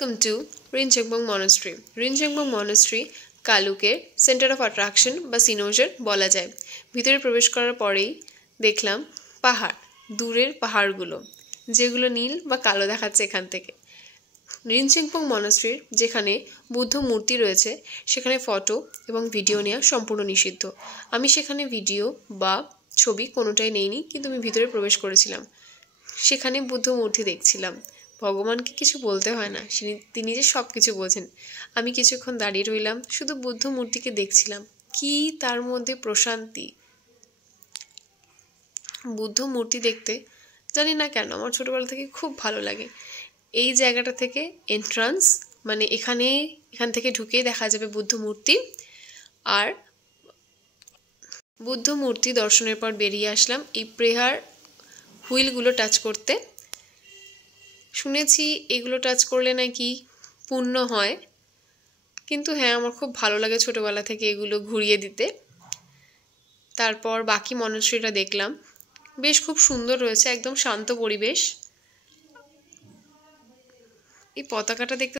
Welcome to Rinchengpong Monastery. Rinchengpong Monastery কালুকের centre of attraction বা সিনোজার বলা যায়। ভিতরে প্রবেশ করার পরেই দেখলাম পাহাড়, দূরের পাহাড়গুলো যেগুলো নীল বা কালো দেখাচ্ছে এখান থেকে। রিনচেংপং মনাস্ট্রির যেখানে বুদ্ধ মূর্তি রয়েছে সেখানে ফটো এবং ভিডিও নেওয়া সম্পূর্ণ নিষিদ্ধ। আমি সেখানে ভিডিও বা ছবি কোনোটাই নেইনি, কিন্তু আমি ভিতরে প্রবেশ করেছিলাম। সেখানে বুদ্ধ মূর্তি দেখছিলাম। ভগবানকে কিছু বলতে হয় না, তিনি যে সব কিছু বোঝেন। আমি কিছুক্ষণ দাঁড়িয়ে রইলাম, শুধু বুদ্ধ মূর্তিকে দেখছিলাম। কি তার মধ্যে প্রশান্তি! বুদ্ধ মূর্তি দেখতে জানি না কেন আমার ছোটবেলা থেকে খুব ভালো লাগে। এই জায়গাটা থেকে এন্ট্রান্স, মানে এখান থেকে ঢুকেই দেখা যাবে বুদ্ধ মূর্তি। আর বুদ্ধ মূর্তি দর্শনের পর বেরিয়ে আসলাম এই প্রেয়ার হুইলগুলো টাচ করতে। শুনেছি এগুলো টাচ করলে নাকি পুণ্য হয়, কিন্তু হ্যাঁ, আমার খুব ভালো লাগে ছোটবেলা থেকে এগুলো ঘুরিয়ে দিতে। তারপর বাকি মনাস্ট্রিটা দেখলাম, বেশ খুব সুন্দর রয়েছে, একদম শান্ত পরিবেশ। এই পতাকাটা দেখতে